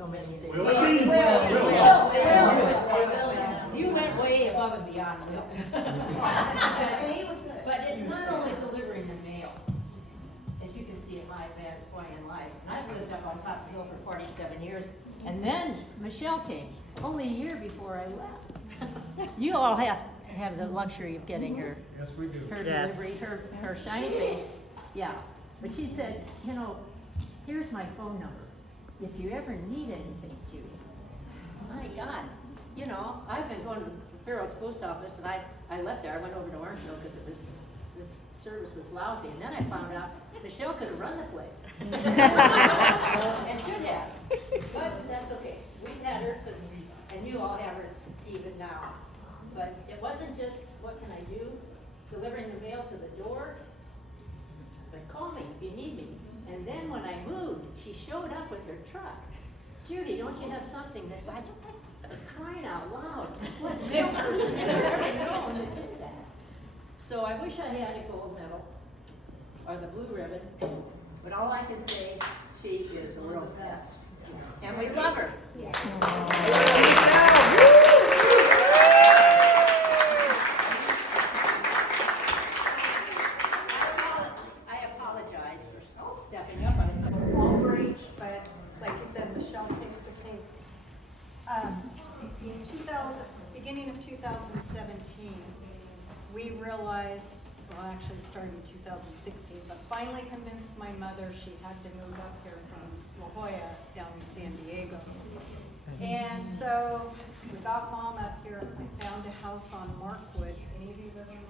so many things. Will. You went way above and beyond, Will. But it's not only delivering the mail. As you can see at my advanced point in life, and I've lived up on top of the hill for 47 years, and then Michelle came, only a year before I left. You all have the luxury of getting her, Yes, we do. her Yes. delivery, her shiny face, yeah. But she said, you know, here's my phone number. If you ever need anything, Judy. My God, you know, I've been going to the Fair Oaks Post Office, and I left there. I went over to Orangeville because this service was lousy, and then I found out Michelle could have run the place, and should have. But that's okay. We had her, and you all have her even now. But it wasn't just what can I do, delivering the mail to the door. But call me if you need me. And then when I moved, she showed up with her truck. Judy, don't you have something that I crying out loud? What mail person known to do that? So I wish I had a gold medal or the blue ribbon. But all I can say, she is the world's best. And we love her. Stepping up on it. All great, but like you said, Michelle takes the cake. In beginning of 2017, we realized, well, actually it started in 2016, but finally convinced my mother she had to move up here from La Jolla down in San Diego. And so we got Mom up here. I found a house on Markwood. Any of you live on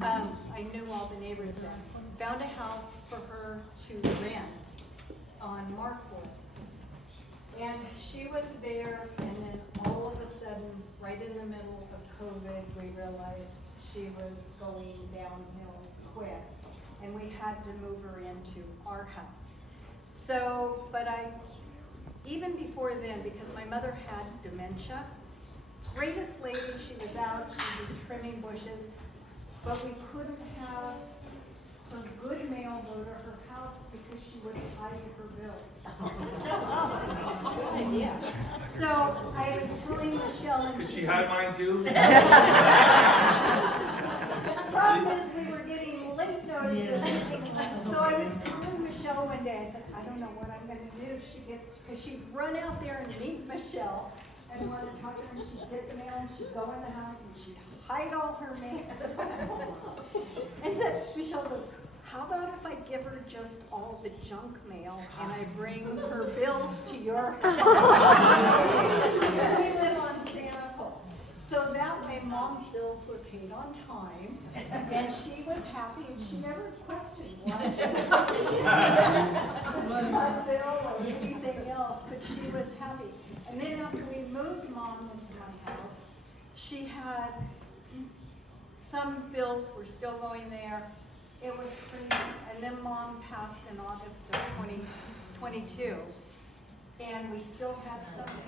Markwood? I knew all the neighbors then. Found a house for her to rent on Markwood. And she was there, and then all of a sudden, right in the middle of COVID, we realized she was going downhill quick, and we had to move her into our house. So, but even before then, because my mother had dementia, greatest lady, she was out, she'd be trimming bushes, but we couldn't have her good mail go to her house because she would hide her bills. Good idea. So I was telling Michelle and Could she hide mine too? the problem is we were getting late notices. So I was telling Michelle one day, I said, I don't know what I'm gonna do. Because she'd run out there and meet Michelle and want to talk to her, and she'd get the mail and she'd go in the house and she'd hide all her mail. And then Michelle goes, how about if I give her just all the junk mail and I bring her bills to your house? We live on Santa Clara. So that way Mom's bills were paid on time, and she was happy, and she never questioned why she was not bill or anything else, but she was happy. And then after we moved Mom into my house, she had, some bills were still going there. It was crazy. And then Mom passed in August of 2022, and we still had something.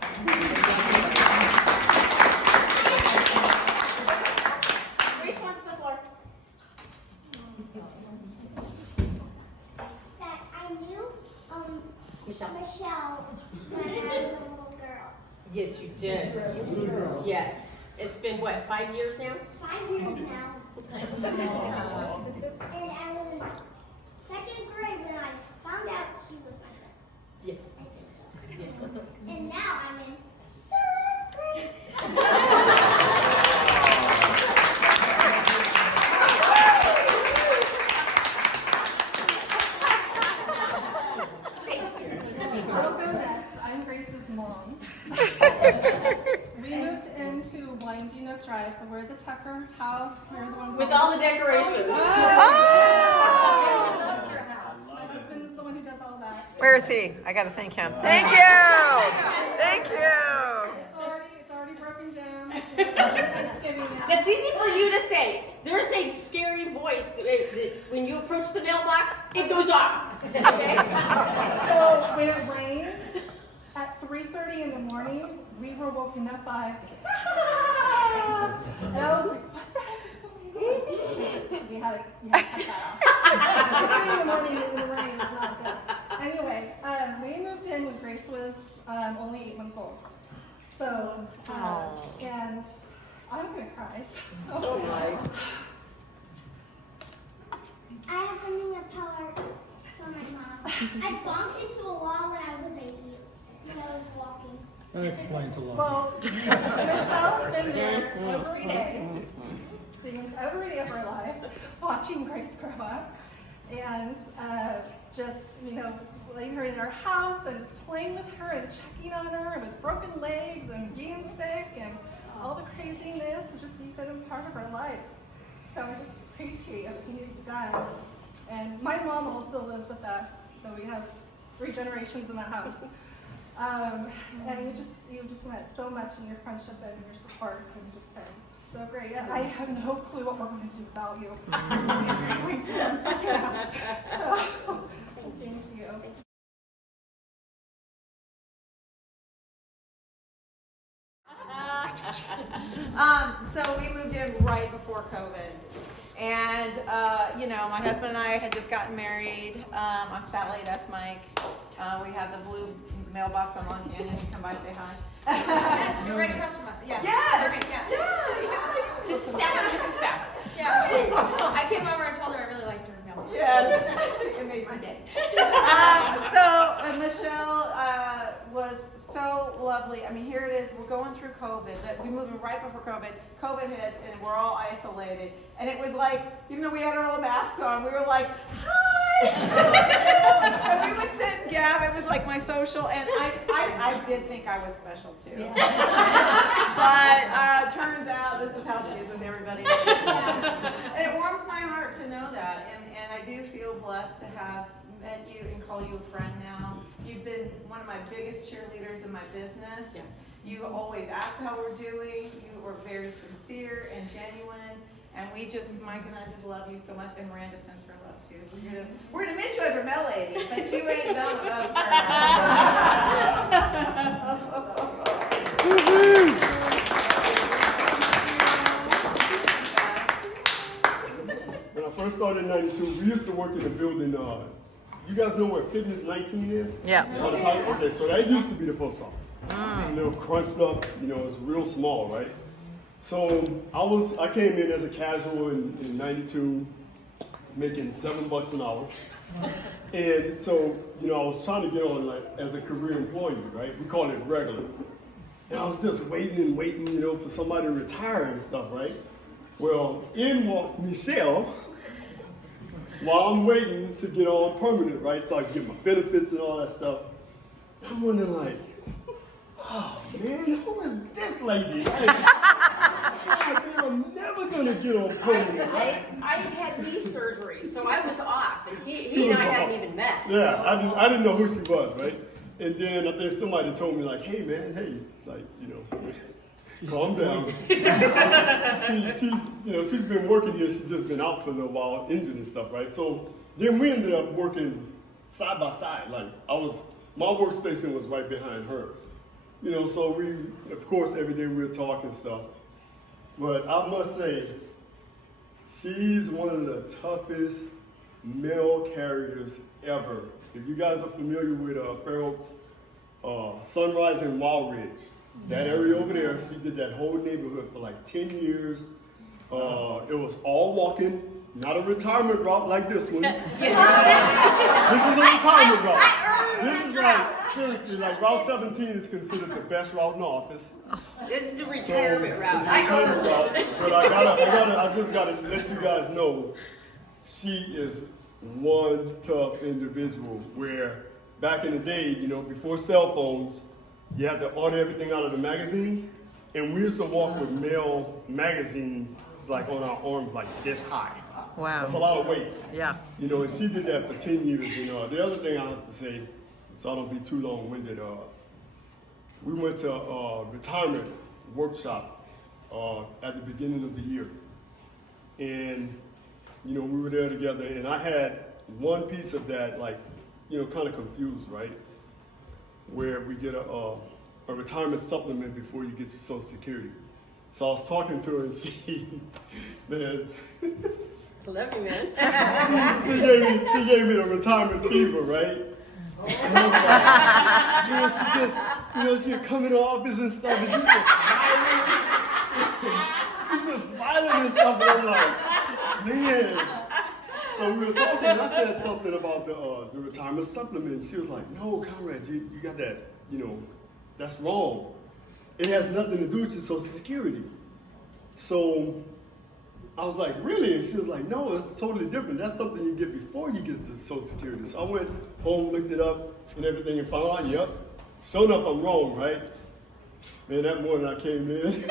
Grace wants the floor. That I knew Michelle. Michelle when I was a little girl. Yes, you did. Yes. It's been what, 5 years now? 5 years now. And I was in second grade when I found out she was my friend. Yes. I think so. Yes. And now I'm in third grade. I'll go next. I'm Grace's mom. We moved into Winding Oak Drive, so we're the Tucker house. We're the one With all the decorations. My husband is the one who does all that. Where is he? I gotta thank him. Thank you! Thank you! It's already broken down. Thanksgiving now. That's easy for you to say. There's a scary voice that when you approach the mailbox, it goes off. Okay? So when it rained at 3:30 in the morning, we were woken up by, and I was like, what the heck is going on? We had to cut that off. 3 in the morning in the rain is not good. Anyway, we moved in when Grace was old. So, and I'm gonna cry. So nice. I have something to tell her from my mom. I bumped into a wall when I was a baby, when I was walking. That explains a lot. Well, Michelle's been there every day, seeing every day of her life, watching Grace grow up, and just, letting her in her house and just playing with her and checking on her with broken legs and being sick and all the craziness, and just you've been a part of our lives. So I just appreciate everything you've done. And my mom also lives with us, so we have 3 generations in the house. And you just meant so much in your friendship and your support has just been so great. I have no clue what we're going to do without you. We didn't forget. So, thank you. So we moved in right before COVID. And, my husband and I had just gotten married. I'm Sally, that's Mike. We have the blue mailbox on Long Canyon. You come by, say hi. Yes, you're right across from us. Yeah. Yes! Perfect, yeah. Yes! This is Sally, this is Beth. Yeah. I came over and told her I really liked her. Yes, it made my day. Michelle was so lovely. I mean, here it is. We're going through COVID. We moved in right before COVID. COVID hits, and we're all isolated. And it was like, even though we had our little masks on, we were like, hi! And we would sit and gab. It was like my social, and I did think I was special too. Yeah. But turns out this is how she is with everybody. And it warms my heart to know that. And I do feel blessed to have met you and call you a friend now. You've been one of my biggest cheerleaders in my business. Yes. You always ask how we're doing. You were very sincere and genuine. And Mike and I just love you so much. And Miranda sends her love too. We're gonna miss you as our mail lady, but you ain't done with us. When I first started in '92, we used to work in a building. You guys know what Fitness 19 is? Yeah. Okay, so that used to be the post office. It's a little crunched up, it's real small, right? So I came in as a casual in '92, making $7 an hour. And so, I was trying to get on as a career employee, right? We call it regular. And I was just waiting, for somebody to retire and stuff, right? Well, in walks Michelle while I'm waiting to get on permanent, right? So I can get my benefits and all that stuff. I'm wondering oh man, who is this lady? I'm never gonna get on permanent, right? I had knee surgery, so I was off, and he and I hadn't even met. Yeah, I didn't know who she was, right? And then I think somebody told me hey man, calm down. She's been working here. She's just been out for a little while, injured and stuff, right? So then we ended up working side by side. My workstation was right behind hers. So we, of course, every day we were talking stuff. But I must say, she's one of the toughest mail carriers ever. If you guys are familiar with Fair Oaks, Sunrise and Wild Ridge, that area over there, she did that whole neighborhood for 10 years. It was all walking, not a retirement route like this one. This is a retirement route. This is seriously, Route 17 is considered the best route in the office. This is the retirement route. But I just gotta let you guys know, she is one tough individual where back in the day, before cell phones, you had to order everything out of the magazine, and we used to walk with mail magazines on our arms this high. Wow. That's a lot of weight. Yeah. And she did that for 10 years. The other thing I have to say, so I don't be too long-winded, we went to a retirement workshop at the beginning of the year. And, we were there together, and I had one piece of that, kind of confused, right? Where we get a retirement supplement before you get your Social Security. So I was talking to her, and she, man. Love you, man. she gave me the retirement fever, right? And I'm like, man, she just, you know, she's coming to office and stuff, and she's just smiling. She's just smiling and stuff, and I'm like, man. So we were talking, and I said something about the retirement supplement. She was like, no, Conrad, you got that, you know, that's wrong. It has nothing to do with your Social Security. So I was like, really? And she was like, no, it's totally different. That's something you get before you get to Social Security. So I went home, looked it up and everything, and found out, yep, sure enough, I'm wrong, right? Man, that morning I came in,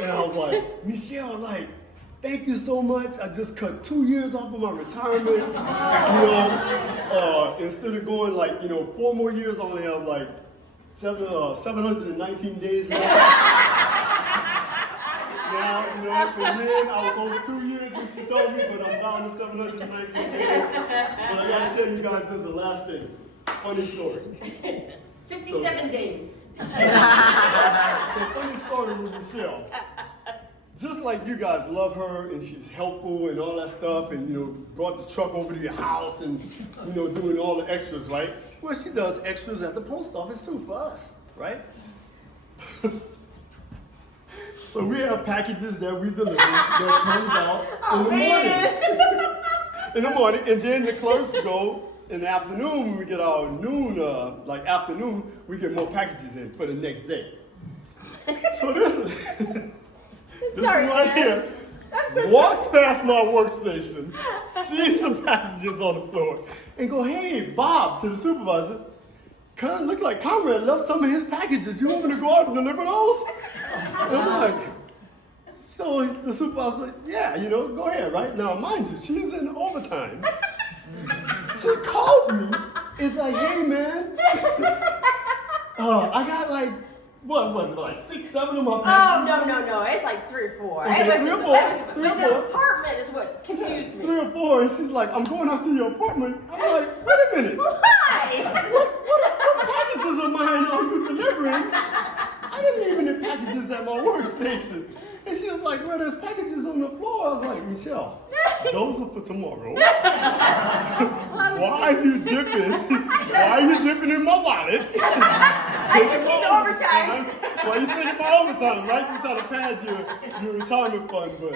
and I was like, Michelle, like, thank you so much. I just cut 2 years off of my retirement. You know, instead of going like, you know, 4 more years, I only have like 719 days left. Now, you know, for men, I was over 2 years when she told me, but I'm down to 719 days. But I gotta tell you guys, this is the last thing. Funny story. 57 days. So funny story with Michelle. Just like you guys love her and she's helpful and all that stuff, and you know, brought the truck over to your house and you know, doing all the extras, right? Well, she does extras at the post office too for us, right? So we have packages that we deliver that comes out in the morning. In the morning, and then the clerks go in the afternoon when we get our noon, afternoon, we get more packages in for the next day. So this is right here. Walks past my workstation, sees some packages on the floor, and go, hey, Bob, to the supervisor, kind of look like Conrad left some of his packages. You want me to go out and deliver those? And I'm like, so the supervisor, yeah, you know, go ahead, right? Now, mind you, she's in overtime. She called me. It's like, hey, man, I got like, what was it, like 6, 7 of my packages? Oh, no. It's like 3 or 4. Okay, It was 3 or 4. the apartment is what confused me. 3 or 4, and she's like, I'm going out to your apartment. I'm like, wait a minute. Why? What packages of mine are you delivering? I didn't leave any packages at my workstation. And she was like, well, there's packages on the floor. I was like, Michelle, those are for tomorrow. Why are you dipping in my wallet? I took his overtime. Well, you take my overtime, right? You try to pad your retirement fund, but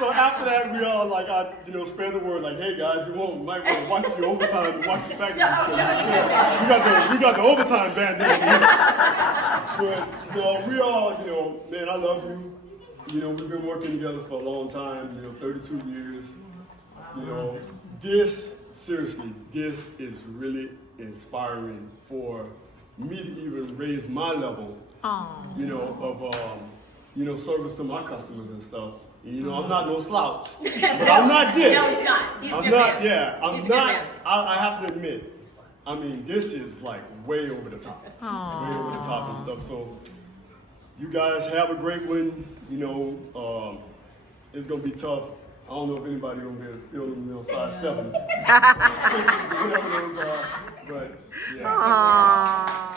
so after that, we all like, spread the word, like, hey guys, you might want to watch your overtime and watch your packages. We got the overtime band. But we all, man, I love you. You know, we've been working together for a long time. 32 years. This is really inspiring for me to even raise my level, of service to my customers and stuff. I'm not no slouch, but I'm not this. No, he's not. He's a good man. Yeah, I'm He's a not. good man. I have to admit, this is like way over the top. Way over the top and stuff. So you guys have a great one. It's gonna be tough. I don't know if anybody gonna be able to fill them size 7s. Whatever those are, but yeah.